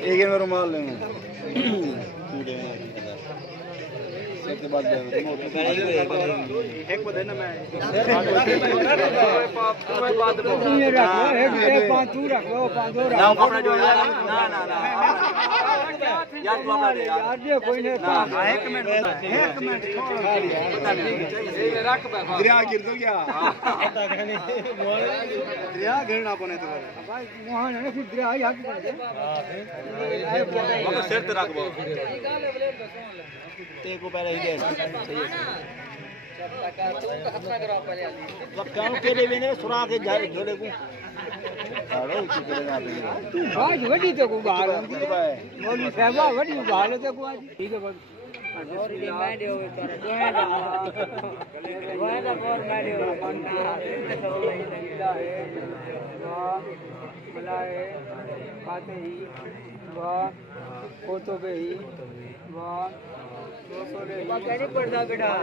ایک رومال لیں کے بعد دریا گر دو کیا دریا گرنا پنے تو دریا سر تے رکھ کو پہلے ہی دے کام کے لیے نے سنا کے جھولے کو اڑو کی کرے گا باج وڈی تے کو باہر مولوی صاحب وڈی باہر تے کو ٹھیک ہے اور میں دیو کرا وہ دا کور میں دیو بننا ہے واہ بلائے فاتحی واہ کوتبہی واہ نہیں پڑھتا بیٹا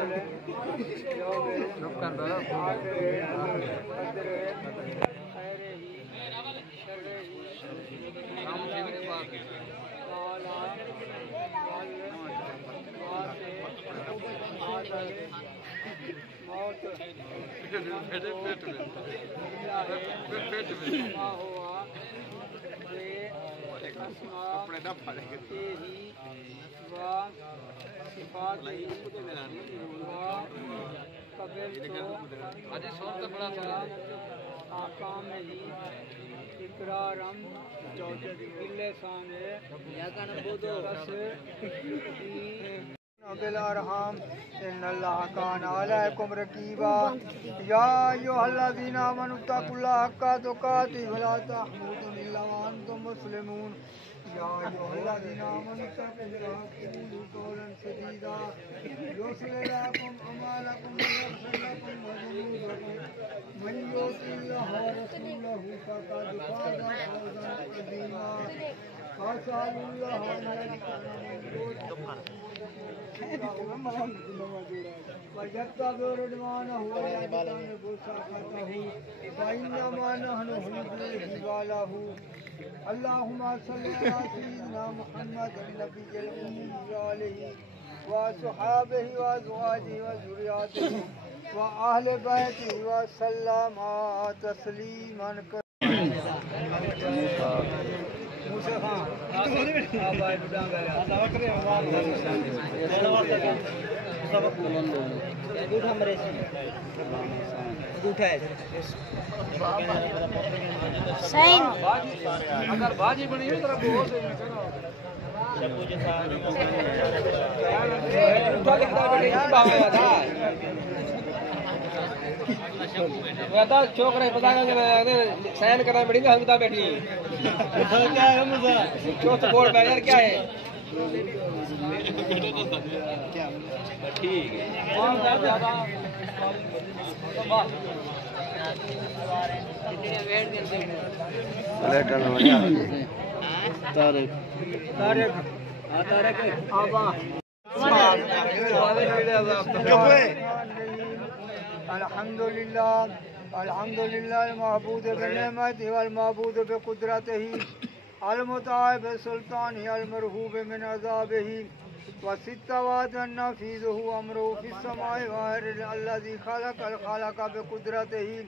بالارحام ان اللہ کان علیکم رقیبا یا ایھا الذین آمنوا اتقوا اللہ حق تقاته ولا تموتن الا وانتم مسلمون یا ایھا الذین آمنوا اتقوا اللہ وقولوا قولا سدیدا یصلح لکم اعمالکم ویغفر لکم ذنوبکم من یطع اللہ ورسولہ فقد فاز فوزا عظیما فاسألوا اللہ ان یجعلنا وَيَتَّبِعُ رِضْوَانَهُ وَيَجْتَنِبُ سَخَطَهُ فَإِنَّمَا نَحْنُ هُدْنَا وَلَهُ اللهم صل على سيدنا محمد النبي الأمي وآله وصحابه وأزواجه وذرياته وأهل بيته وسلم تسليما اگر باجی بنی ہے طرف بہت چھوکرے پتا سائن کرنا پڑے گا ہم کتاب بیٹھی چوتھ بورڈ بیگر کیا ہے ٹھیک الحمد للہ المعبود بنعمته والمعبود بقدرته المطاع بسلطانه المرهوب من عذابه وستوات نفيذه امره في السماء والارض الذي خلق الخلق بقدرته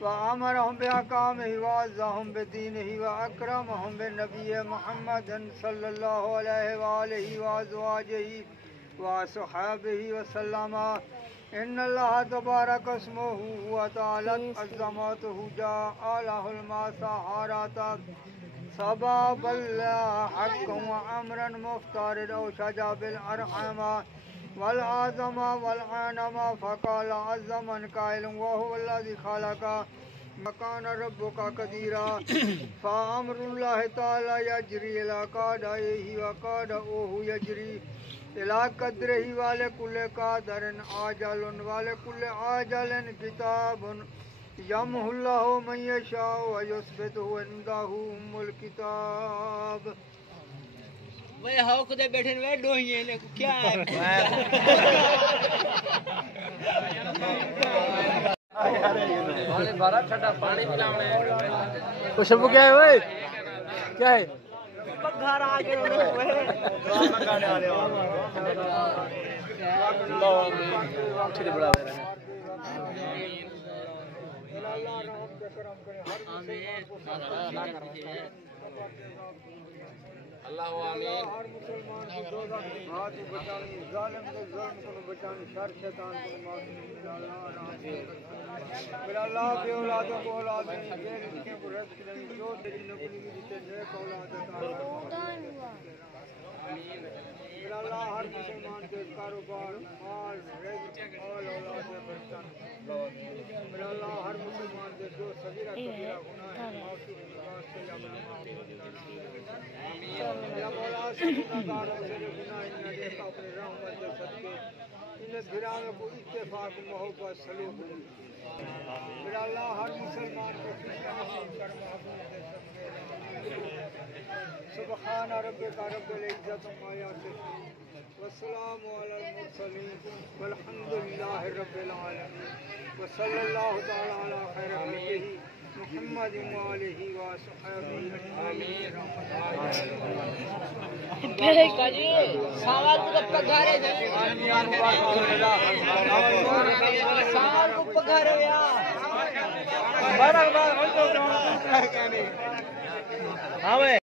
وامرهم باحكامه وعزهم بدينه واكرمهم بالنبي محمد صلى الله عليه واله وازواجه وصحابه وسلم ان اللہ تبارک اسمہ وتعالی عظمتہ جعلہ المسحرات صباب الله حقا وأمرا مفترض أو شجع بالأرحام والعظم والعنم فقال عز من قائل وهو الذي خلق مكان ربك قديرا فأمر الله تعالى يجري إلى قدره وقدره يجري إلى قدره ولكل قدر آجل ولكل آجل كتاب يمحو الله من يشاء ويثبته عنده أم الكتاب. وہ ہاؤ خدے بیٹھے نے ڈوہیے نے کیا ہے بارہ ٹھڈا پانی پلاونے تو شب کیا ہے اوئے کیا ہے گھر آ گئے اوئے گانے والے اللہ ٹھیک بڑا ہے اللہ رحم کے کرم کرے اللہ آمین ہر مسلمان کو دوزخ سے ہاتھ بچانی ظالم کو ظلم کو بچانی شر شیطان کو معصوم اللہ رحم میرا اللہ بے اولادوں کو اولاد دیں بے رزقوں کو رزق دیں جو تیری نبی سے نیک اولاد عطا میرا اللہ ہر مسلمان کے کاروبار مال رزق اور اولاد میں برکت میرا اللہ ہر مسلمان کے جو صغیرہ کبیرہ گناہ ہے معافی کی درخواست سے یا میرا مولا سے گناہگاروں سے گناہ نہ دیکھا اپنے رحمت کے صدقے انہیں گھرانے کو اتفاق محبت سلوک دے میرا اللہ ہر مسلمان کو خوشیاں نصیب کر محبوب دے سبحان ربک رب العزت عما یصفون والسلام علی المرسلین والحمد للہ رب العالمین وصلی اللہ تعالی علی خیر خلقہ محمد وآلہ وصحبہ آمین. سوال کو پگارے سوال کو پگارے یار بارہ بار ہاں